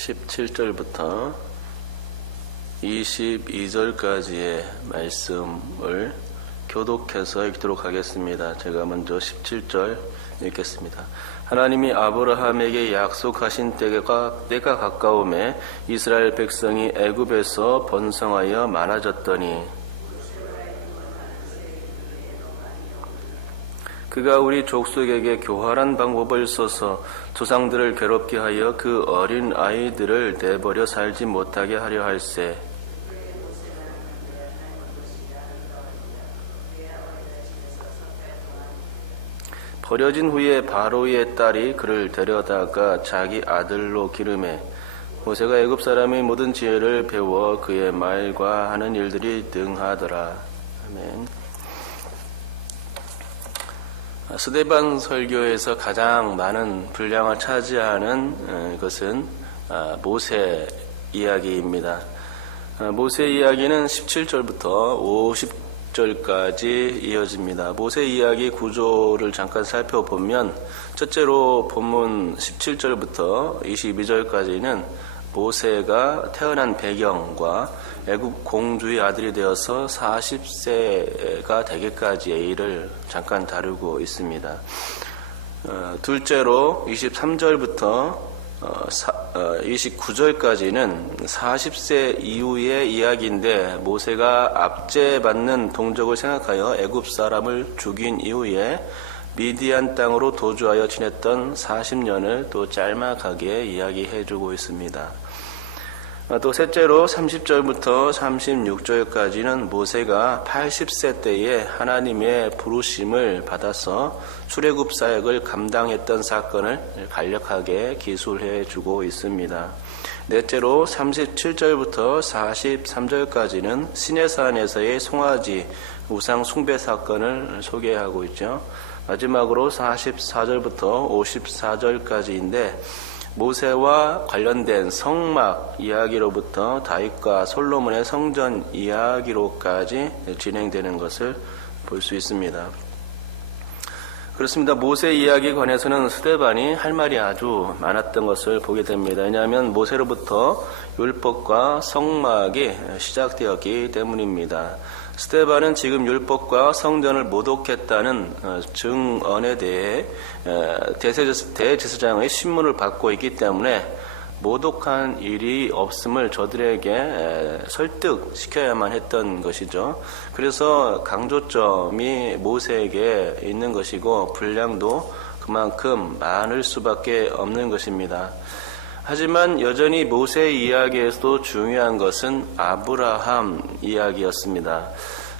17절부터 22절까지의 말씀을 교독해서 읽도록 하겠습니다. 제가 먼저 17절 읽겠습니다. 하나님이 아브라함에게 약속하신 때가 가까움에 이스라엘 백성이 애굽에서 번성하여 많아졌더니 그가 우리 족속에게 교활한 방법을 써서 조상들을 괴롭게 하여 그 어린 아이들을 내버려 살지 못하게 하려 할세. 버려진 후에 바로의 딸이 그를 데려다가 자기 아들로 기르매 모세가 애굽 사람의 모든 지혜를 배워 그의 말과 하는 일들이 능하더라. 아멘. 스데반 설교에서 가장 많은 분량을 차지하는 것은 모세 이야기입니다. 모세 이야기는 17절부터 50절까지 이어집니다. 모세 이야기 구조를 잠깐 살펴보면 첫째로 본문 17절부터 22절까지는 모세가 태어난 배경과 애굽 공주의 아들이 되어서 40세가 되기까지의 일을 잠깐 다루고 있습니다. 둘째로 23절부터 29절까지는 40세 이후의 이야기인데 모세가 압제받는 동족을 생각하여 애굽 사람을 죽인 이후에 미디안 땅으로 도주하여 지냈던 40년을 또 짤막하게 이야기해주고 있습니다. 또 셋째로 30절부터 36절까지는 모세가 80세 때에 하나님의 부르심을 받아서 출애굽 사역을 감당했던 사건을 간략하게 기술해주고 있습니다. 넷째로 37절부터 43절까지는 시내산에서의 송아지 우상 숭배 사건을 소개하고 있죠. 마지막으로 44절부터 54절까지인데 모세와 관련된 성막 이야기로부터 다윗과 솔로몬의 성전 이야기로까지 진행되는 것을 볼 수 있습니다. 그렇습니다. 모세 이야기에 관해서는 스데반이 할 말이 아주 많았던 것을 보게 됩니다. 왜냐하면 모세로부터 율법과 성막이 시작되었기 때문입니다. 스데반은 지금 율법과 성전을 모독했다는 증언에 대해 대제사장의 신문을 받고 있기 때문에 모독한 일이 없음을 저들에게 설득시켜야만 했던 것이죠. 그래서 강조점이 모세에게 있는 것이고 분량도 그만큼 많을 수밖에 없는 것입니다. 하지만 여전히 모세 이야기에서도 중요한 것은 아브라함 이야기였습니다.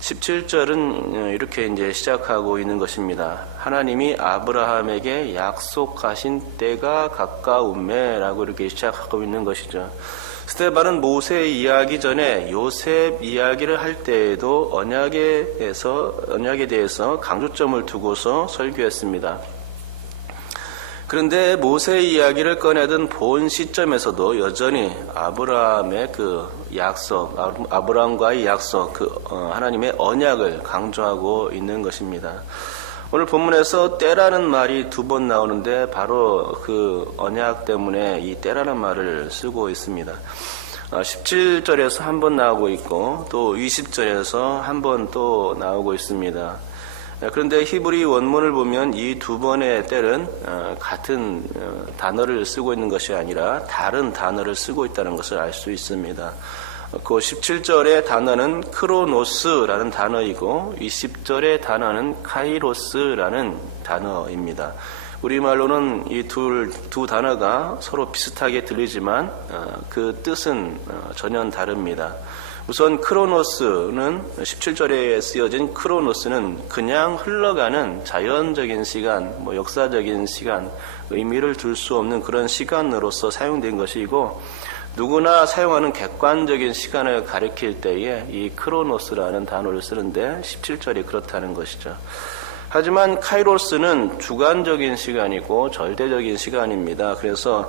17절은 이렇게 이제 시작하고 있는 것입니다. 하나님이 아브라함에게 약속하신 때가 가까움에라고 이렇게 시작하고 있는 것이죠. 스데반은 모세 이야기 전에 요셉 이야기를 할 때에도 언약에 대해서 강조점을 두고서 설교했습니다. 그런데 모세 이야기를 꺼내던 본 시점에서도 여전히 아브라함의 그 약속, 아브라함과의 약속, 하나님의 언약을 강조하고 있는 것입니다. 오늘 본문에서 때라는 말이 2번 나오는데 바로 그 언약 때문에 이 때라는 말을 쓰고 있습니다. 17절에서 한 번 나오고 있고 또 20절에서 한 번 또 나오고 있습니다. 그런데 히브리 원문을 보면 이 2번의 때는 같은 단어를 쓰고 있는 것이 아니라 다른 단어를 쓰고 있다는 것을 알 수 있습니다. 그 17절의 단어는 크로노스라는 단어이고 20절의 단어는 카이로스라는 단어입니다. 우리말로는 이 두 단어가 서로 비슷하게 들리지만 그 뜻은 전혀 다릅니다. 우선 크로노스는 17절에 쓰여진 크로노스는 그냥 흘러가는 자연적인 시간, 역사적인 시간, 의미를 둘 수 없는 그런 시간으로서 사용된 것이고 누구나 사용하는 객관적인 시간을 가리킬 때에 이 크로노스라는 단어를 쓰는데 17절이 그렇다는 것이죠. 하지만 카이로스는 주관적인 시간이고 절대적인 시간입니다. 그래서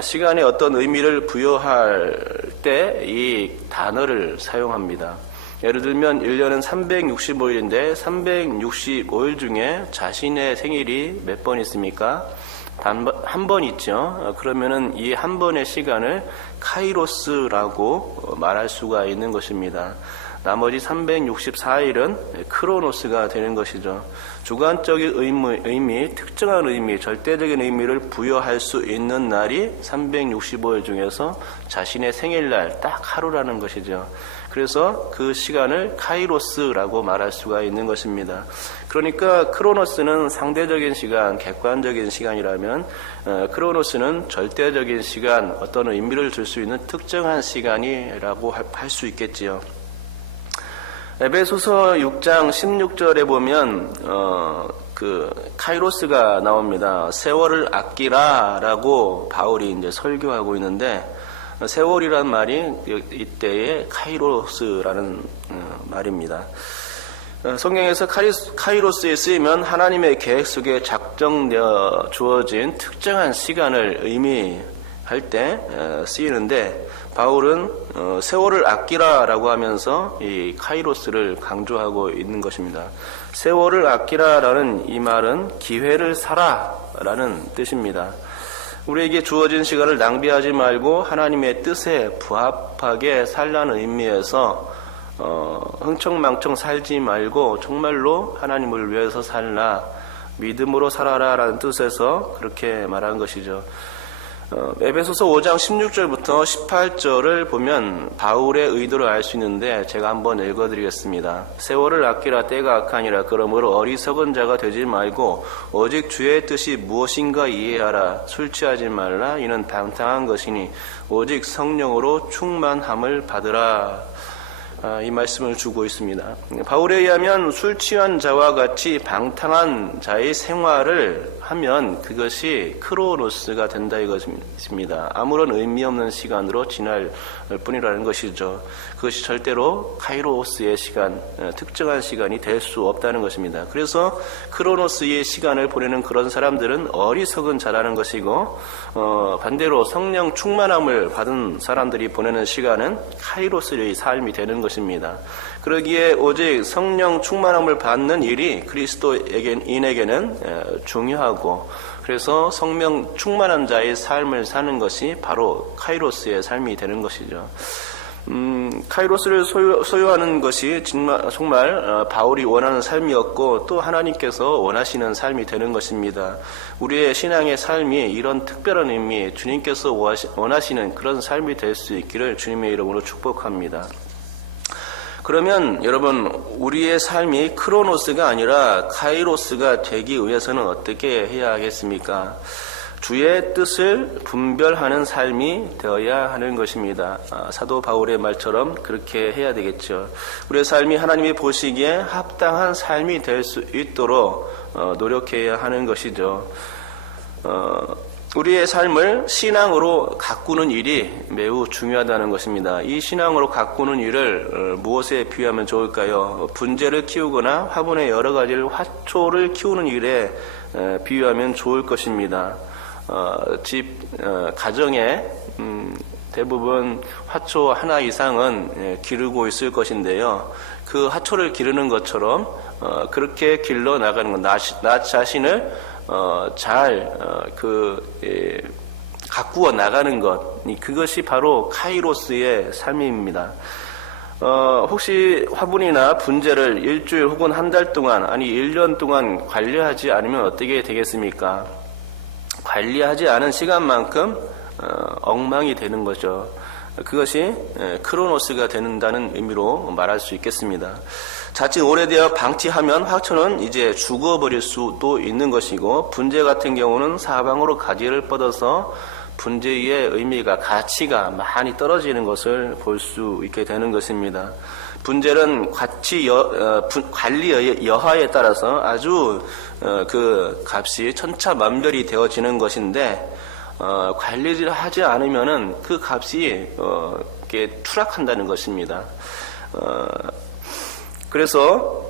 시간에 어떤 의미를 부여할 때 이 단어를 사용합니다. 예를 들면 1년은 365일인데 365일 중에 자신의 생일이 몇 번 있습니까? 한 번 있죠. 그러면은 이 한 번의 시간을 카이로스라고 말할 수가 있는 것입니다. 나머지 364일은 크로노스가 되는 것이죠. 주관적인 의미, 특정한 의미, 절대적인 의미를 부여할 수 있는 날이 365일 중에서 자신의 생일날 딱 하루라는 것이죠. 그래서 그 시간을 카이로스라고 말할 수가 있는 것입니다. 그러니까 크로노스는 상대적인 시간, 객관적인 시간이라면 크로노스는 절대적인 시간, 어떤 의미를 줄 수 있는 특정한 시간이라고 할 수 있겠지요. 에베소서 6장 16절에 보면 카이로스가 나옵니다. 세월을 아끼라라고 바울이 이제 설교하고 있는데, 세월이란 말이 이때의 카이로스라는 말입니다. 성경에서 카이로스에 쓰이면 하나님의 계획 속에 작정되어 주어진 특정한 시간을 의미할 때 쓰이는데, 바울은 세월을 아끼라라고 하면서 이 카이로스를 강조하고 있는 것입니다. 세월을 아끼라라는 이 말은 기회를 사라라는 뜻입니다. 우리에게 주어진 시간을 낭비하지 말고 하나님의 뜻에 부합하게 살라는 의미에서 흥청망청 살지 말고 정말로 하나님을 위해서 살라, 믿음으로 살아라라는 뜻에서 그렇게 말한 것이죠. 에베소서 5장 16절부터 18절을 보면 바울의 의도를 알 수 있는데 제가 한번 읽어드리겠습니다. 세월을 아끼라, 때가 악하니라. 그러므로 어리석은 자가 되지 말고 오직 주의 뜻이 무엇인가 이해하라. 술 취하지 말라. 이는 방탕한 것이니 오직 성령으로 충만함을 받으라. 이 말씀을 주고 있습니다. 바울에 의하면 술 취한 자와 같이 방탕한 자의 생활을 하면 그것이 크로노스가 된다 이것입니다. 아무런 의미 없는 시간으로 지날 뿐이라는 것이죠. 그것이 절대로 카이로스의 시간, 특정한 시간이 될 수 없다는 것입니다. 그래서 크로노스의 시간을 보내는 그런 사람들은 어리석은 자라는 것이고, 반대로 성령 충만함을 받은 사람들이 보내는 시간은 카이로스의 삶이 되는 것입니다. 그러기에 오직 성령 충만함을 받는 일이 그리스도인에게는 중요하고, 그래서 성령 충만한 자의 삶을 사는 것이 바로 카이로스의 삶이 되는 것이죠. 카이로스를 소유하는 것이 정말 바울이 원하는 삶이었고, 또 하나님께서 원하시는 삶이 되는 것입니다. 우리의 신앙의 삶이 이런 특별한 의미, 주님께서 원하시는 그런 삶이 될 수 있기를 주님의 이름으로 축복합니다. 그러면 여러분, 우리의 삶이 크로노스가 아니라 카이로스가 되기 위해서는 어떻게 해야 하겠습니까? 주의 뜻을 분별하는 삶이 되어야 하는 것입니다. 사도 바울의 말처럼 그렇게 해야 되겠죠. 우리의 삶이 하나님이 보시기에 합당한 삶이 될 수 있도록 노력해야 하는 것이죠. 우리의 삶을 신앙으로 가꾸는 일이 매우 중요하다는 것입니다. 이 신앙으로 가꾸는 일을 무엇에 비유하면 좋을까요? 분재를 키우거나 화분의 여러 가지를 화초를 키우는 일에 비유하면 좋을 것입니다. 가정에 대부분 화초 하나 이상은 기르고 있을 것인데요. 그 화초를 기르는 것처럼 그렇게 길러 나가는 것, 나 자신을 가꾸어 나가는 것, 그것이 바로 카이로스의 삶입니다. 혹시 화분이나 분재를 일주일 혹은 한 달 동안, 아니 1년 동안 관리하지 않으면 어떻게 되겠습니까? 관리하지 않은 시간만큼 엉망이 되는 거죠. 그것이 크로노스가 된다는 의미로 말할 수 있겠습니다. 자칫 오래되어 방치하면 화초는 이제 죽어버릴 수도 있는 것이고, 분재 같은 경우는 사방으로 가지를 뻗어서 분재의 의미가, 가치가 많이 떨어지는 것을 볼 수 있게 되는 것입니다. 분재는 관리 여하에 따라서 아주 그 값이 천차만별이 되어지는 것인데, 관리를 하지 않으면은 그 값이 이렇게 추락한다는 것입니다. 그래서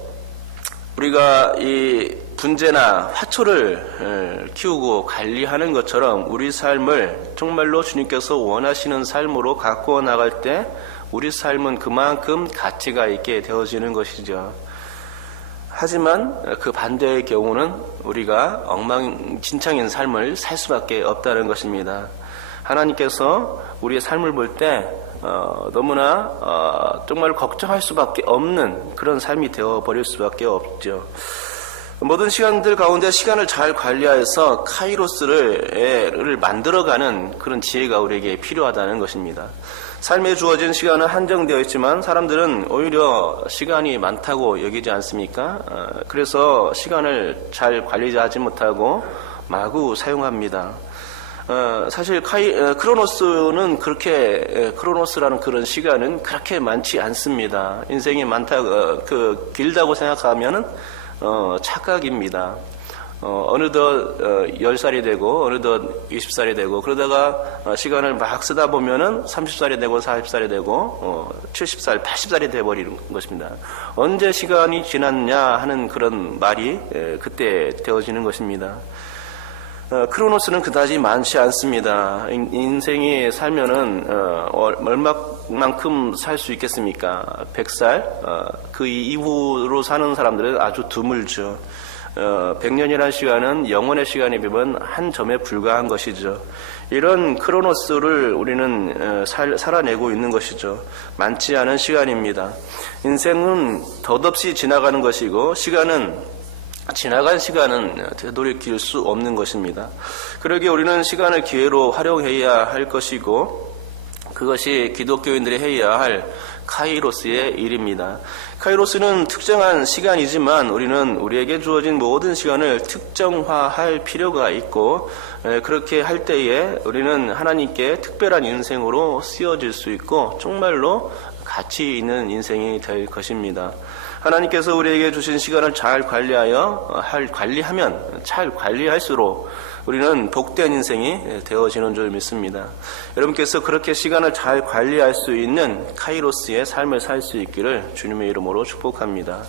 우리가 이 분재나 화초를 키우고 관리하는 것처럼 우리 삶을 정말로 주님께서 원하시는 삶으로 가꾸어 나갈 때 우리 삶은 그만큼 가치가 있게 되어지는 것이죠. 하지만 그 반대의 경우는 우리가 엉망진창인 삶을 살 수밖에 없다는 것입니다. 하나님께서 우리의 삶을 볼 때 너무나 정말 걱정할 수밖에 없는 그런 삶이 되어버릴 수밖에 없죠. 모든 시간들 가운데 시간을 잘 관리하여서 카이로스를 만들어가는 그런 지혜가 우리에게 필요하다는 것입니다. 삶에 주어진 시간은 한정되어 있지만 사람들은 오히려 시간이 많다고 여기지 않습니까? 그래서 시간을 잘 관리하지 못하고 마구 사용합니다. 사실 크로노스는 크로노스라는 그런 시간은 그렇게 많지 않습니다. 인생이 길다고 생각하면은 착각입니다. 어느덧 10살이 되고 어느덧 20살이 되고 그러다가 시간을 막 쓰다 보면은 30살이 되고 40살이 되고 70살, 80살이 되어버리는 것입니다. 언제 시간이 지났냐 하는 그런 말이 그때 되어지는 것입니다. 크로노스는 그다지 많지 않습니다. 인생이 살면은 얼마만큼 살 수 있겠습니까? 100살? 그 이후로 사는 사람들은 아주 드물죠. 100년이라는 시간은 영원의 시간에 비하면 한 점에 불과한 것이죠. 이런 크로노스를 우리는 살아내고 있는 것이죠. 많지 않은 시간입니다. 인생은 덧없이 지나가는 것이고 지나간 시간은 되돌이킬 수 없는 것입니다. 그러기에 우리는 시간을 기회로 활용해야 할 것이고 그것이 기독교인들이 해야 할 카이로스의 일입니다. 카이로스는 특정한 시간이지만 우리는 우리에게 주어진 모든 시간을 특정화할 필요가 있고 그렇게 할 때에 우리는 하나님께 특별한 인생으로 쓰여질 수 있고 정말로 가치 있는 인생이 될 것입니다. 하나님께서 우리에게 주신 시간을 잘 관리하면 잘 관리할수록 우리는 복된 인생이 되어지는 줄 믿습니다. 여러분께서 그렇게 시간을 잘 관리할 수 있는 카이로스의 삶을 살 수 있기를 주님의 이름으로 축복합니다.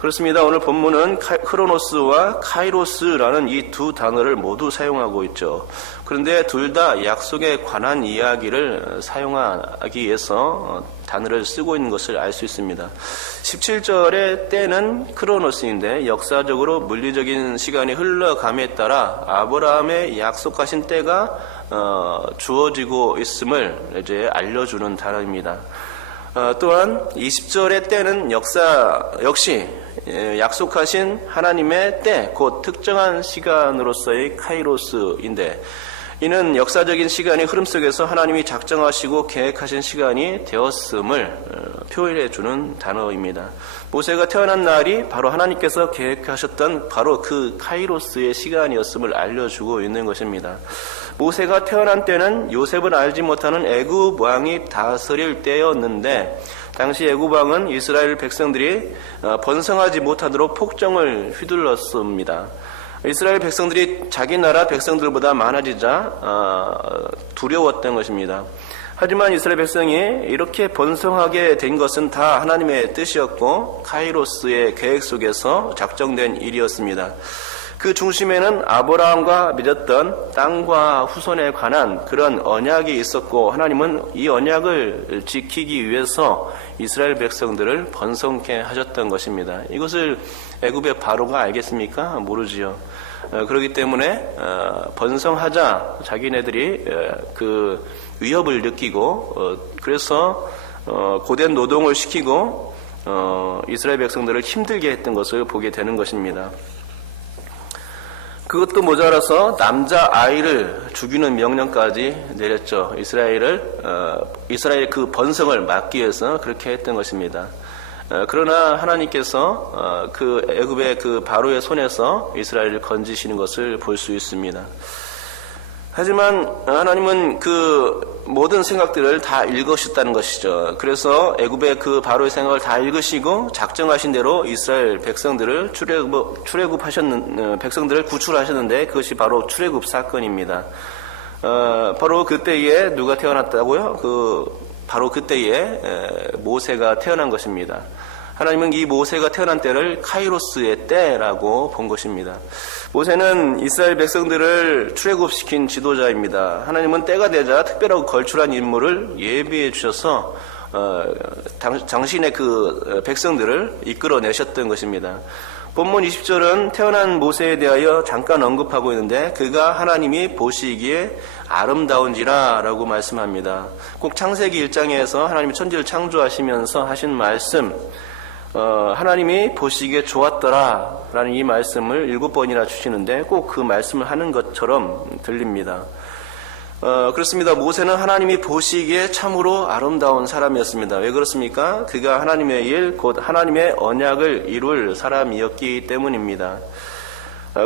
그렇습니다. 오늘 본문은 크로노스와 카이로스라는 이 두 단어를 모두 사용하고 있죠. 그런데 둘 다 약속에 관한 이야기를 사용하기 위해서 단어를 쓰고 있는 것을 알 수 있습니다. 17절의 때는 크로노스인데 역사적으로 물리적인 시간이 흘러감에 따라 아브라함의 약속하신 때가 주어지고 있음을 이제 알려주는 단어입니다. 또한 20절의 때는 역시 약속하신 하나님의 때, 곧 특정한 시간으로서의 카이로스인데 이는 역사적인 시간의 흐름 속에서 하나님이 작정하시고 계획하신 시간이 되었음을 표현해 주는 단어입니다. 모세가 태어난 날이 바로 하나님께서 계획하셨던 바로 그 카이로스의 시간이었음을 알려주고 있는 것입니다. 모세가 태어난 때는 요셉을 알지 못하는 애굽 왕이 다스릴 때였는데 당시 애굽 왕은 이스라엘 백성들이 번성하지 못하도록 폭정을 휘둘렀습니다. 이스라엘 백성들이 자기 나라 백성들보다 많아지자 두려웠던 것입니다. 하지만 이스라엘 백성이 이렇게 번성하게 된 것은 다 하나님의 뜻이었고 카이로스의 계획 속에서 작정된 일이었습니다. 그 중심에는 아브라함과 맺었던 땅과 후손에 관한 그런 언약이 있었고 하나님은 이 언약을 지키기 위해서 이스라엘 백성들을 번성케 하셨던 것입니다. 이것을 애굽의 바로가 알겠습니까? 모르지요. 그렇기 때문에 번성하자 자기네들이 그 위협을 느끼고 그래서 고된 노동을 시키고 이스라엘 백성들을 힘들게 했던 것을 보게 되는 것입니다. 그것도 모자라서 남자 아이를 죽이는 명령까지 내렸죠. 이스라엘 그 번성을 막기 위해서 그렇게 했던 것입니다. 그러나 하나님께서 그 애굽의 그 바로의 손에서 이스라엘을 건지시는 것을 볼 수 있습니다. 하지만 하나님은 그 모든 생각들을 다 읽으셨다는 것이죠. 그래서 애굽의 그 바로의 생각을 다 읽으시고 작정하신 대로 이스라엘 백성들을 백성들을 구출하셨는데 그것이 바로 출애굽 사건입니다. 바로 그때에 누가 태어났다고요? 바로 그때에 모세가 태어난 것입니다. 하나님은 이 모세가 태어난 때를 카이로스의 때라고 본 것입니다. 모세는 이스라엘 백성들을 출애굽시킨 지도자입니다. 하나님은 때가 되자 특별하고 걸출한 인물을 예비해 주셔서 당신의 그 백성들을 이끌어내셨던 것입니다. 본문 20절은 태어난 모세에 대하여 잠깐 언급하고 있는데 그가 하나님이 보시기에 아름다운지라 라고 말씀합니다. 꼭 창세기 1장에서 하나님이 천지를 창조하시면서 하신 말씀, 하나님이 보시기에 좋았더라 라는 이 말씀을 7번이나 주시는데 꼭 그 말씀을 하는 것처럼 들립니다. 그렇습니다. 모세는 하나님이 보시기에 참으로 아름다운 사람이었습니다. 왜 그렇습니까? 그가 하나님의 일, 곧 하나님의 언약을 이룰 사람이었기 때문입니다.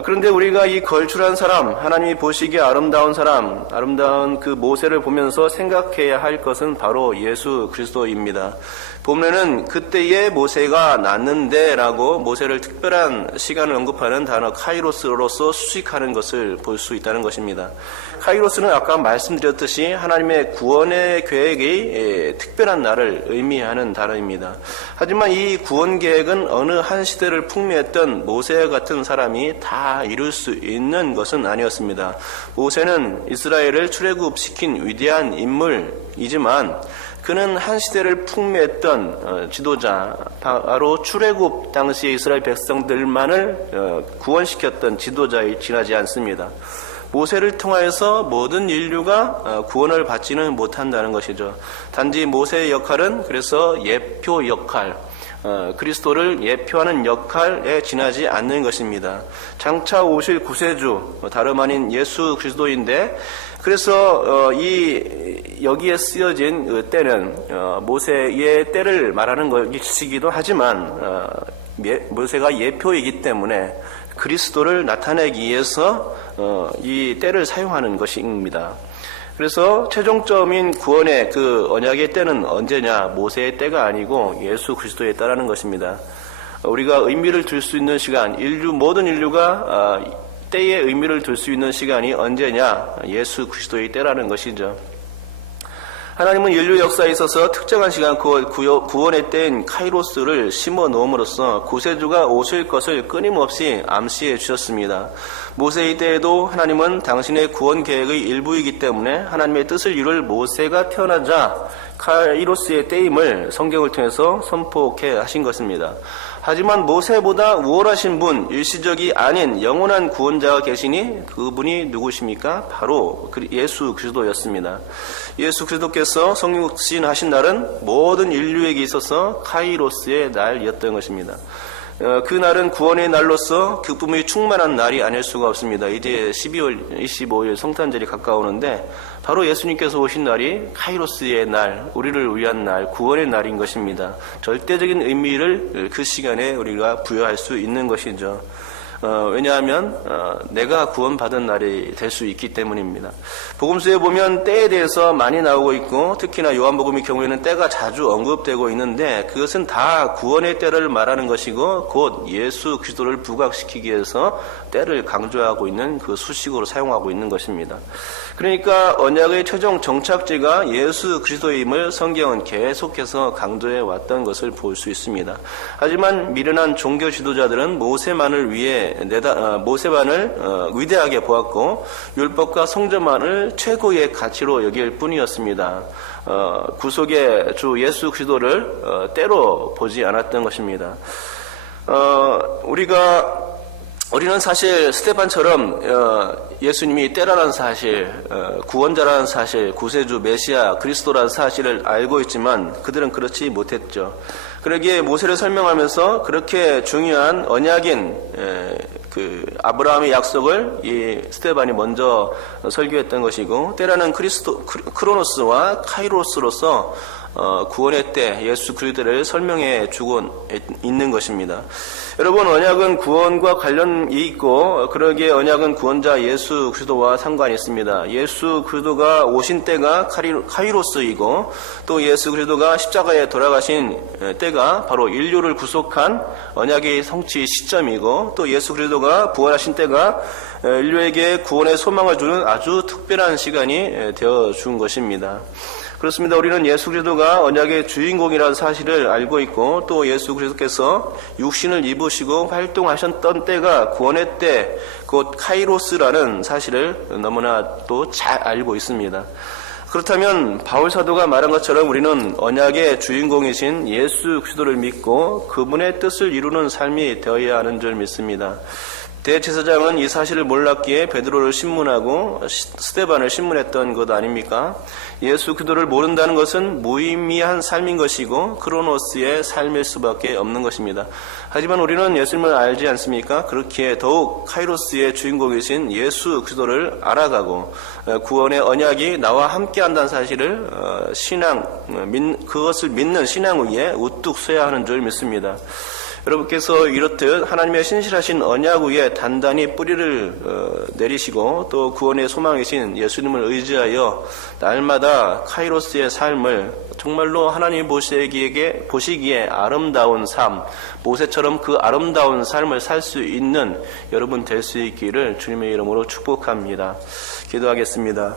그런데 우리가 이 걸출한 사람, 하나님이 보시기에 아름다운 사람, 아름다운 그 모세를 보면서 생각해야 할 것은 바로 예수 그리스도입니다. 본문에는 그때의 모세가 났는데 라고 모세를 특별한 시간을 언급하는 단어 카이로스로서 수식하는 것을 볼 수 있다는 것입니다. 카이로스는 아까 말씀드렸듯이 하나님의 구원의 계획의 특별한 날을 의미하는 단어입니다. 하지만 이 구원 계획은 어느 한 시대를 풍미했던 모세 같은 사람이 다 이룰 수 있는 것은 아니었습니다. 모세는 이스라엘을 출애굽시킨 위대한 인물이지만 그는 한 시대를 풍미했던 지도자, 바로 출애굽 당시의 이스라엘 백성들만을 구원시켰던 지도자에 지나지 않습니다. 모세를 통하여서 모든 인류가 구원을 받지는 못한다는 것이죠. 단지 모세의 역할은 그래서 예표 역할, 그리스도를 예표하는 역할에 지나지 않는 것입니다. 장차 오실 구세주, 다름 아닌 예수 그리스도인데, 그래서 여기에 쓰여진 때는 모세의 때를 말하는 것이기도 하지만 모세가 예표이기 때문에 그리스도를 나타내기 위해서 이 때를 사용하는 것입니다. 그래서 최종점인 구원의 그 언약의 때는 언제냐? 모세의 때가 아니고 예수 그리스도의 때라는 것입니다. 우리가 의미를 둘 수 있는 시간, 모든 인류가 때에 의미를 둘 수 있는 시간이 언제냐? 예수 그리스도의 때라는 것이죠. 하나님은 인류 역사에 있어서 특정한 시간, 구원의 때인 카이로스를 심어 놓음으로써 구세주가 오실 것을 끊임없이 암시해 주셨습니다. 모세의 때에도 하나님은 당신의 구원 계획의 일부이기 때문에 하나님의 뜻을 이룰 모세가 태어나자 카이로스의 때임을 성경을 통해서 선포케 하신 것입니다. 하지만 모세보다 우월하신 분, 일시적이 아닌 영원한 구원자가 계시니 그분이 누구십니까? 바로 예수 그리스도였습니다. 예수 그리스도께서 성육신하신 날은 모든 인류에게 있어서 카이로스의 날이었던 것입니다. 그 날은 구원의 날로서 기쁨이 충만한 날이 아닐 수가 없습니다. 이제 12월 25일 성탄절이 가까우는데 바로 예수님께서 오신 날이 카이로스의 날, 우리를 위한 날, 구원의 날인 것입니다. 절대적인 의미를 그 시간에 우리가 부여할 수 있는 것이죠. 왜냐하면 내가 구원받은 날이 될 수 있기 때문입니다. 복음서에 보면 때에 대해서 많이 나오고 있고 특히나 요한복음의 경우에는 때가 자주 언급되고 있는데 그것은 다 구원의 때를 말하는 것이고 곧 예수 그리스도를 부각시키기 위해서 때를 강조하고 있는 그 수식으로 사용하고 있는 것입니다. 그러니까 언약의 최종 정착지가 예수 그리스도임을 성경은 계속해서 강조해 왔던 것을 볼 수 있습니다. 하지만 미련한 종교 지도자들은 모세만을 위대하게 보았고 율법과 성전만을 최고의 가치로 여길 뿐이었습니다. 구속의 주 예수 그리스도를 때로 보지 않았던 것입니다. 우리는 사실 스테판처럼 예수님이 때라는 사실, 구원자라는 사실, 구세주, 메시아, 그리스도라는 사실을 알고 있지만 그들은 그렇지 못했죠. 그러기에 모세를 설명하면서 그렇게 중요한 언약인 그 아브라함의 약속을 이 스테반이 먼저 설교했던 것이고 때라는 크로노스와 카이로스로서 구원의 때 예수 그리스도를 설명해 주고 있는 것입니다. 여러분, 언약은 구원과 관련이 있고 그러기에 언약은 구원자 예수 그리스도와 상관이 있습니다. 예수 그리스도가 오신 때가 카이로스이고 또 예수 그리스도가 십자가에 돌아가신 때가 바로 인류를 구속한 언약의 성취 시점이고 또 예수 그리스도가 부활하신 때가 인류에게 구원의 소망을 주는 아주 특별한 시간이 되어 준 것입니다. 그렇습니다. 우리는 예수 그리스도가 언약의 주인공이라는 사실을 알고 있고 또 예수 그리스도께서 육신을 입으시고 활동하셨던 때가 구원의 때, 곧 카이로스라는 사실을 너무나 또 잘 알고 있습니다. 그렇다면 바울 사도가 말한 것처럼 우리는 언약의 주인공이신 예수 그리스도를 믿고 그분의 뜻을 이루는 삶이 되어야 하는 줄 믿습니다. 대제사장은 이 사실을 몰랐기에 베드로를 신문하고 스데반을 신문했던 것 아닙니까? 예수 그리스도를 모른다는 것은 무의미한 삶인 것이고 크로노스의 삶일 수밖에 없는 것입니다. 하지만 우리는 예수님을 알지 않습니까? 그렇기에 더욱 카이로스의 주인공이신 예수 그리스도를 알아가고 구원의 언약이 나와 함께한다는 사실을 그것을 믿는 신앙 위에 우뚝 서야 하는 줄 믿습니다. 여러분께서 이렇듯 하나님의 신실하신 언약 위에 단단히 뿌리를 내리시고 또 구원의 소망이신 예수님을 의지하여 날마다 카이로스의 삶을 정말로 하나님 보시기에 아름다운 삶, 모세처럼 그 아름다운 삶을 살 수 있는 여러분 될 수 있기를 주님의 이름으로 축복합니다. 기도하겠습니다.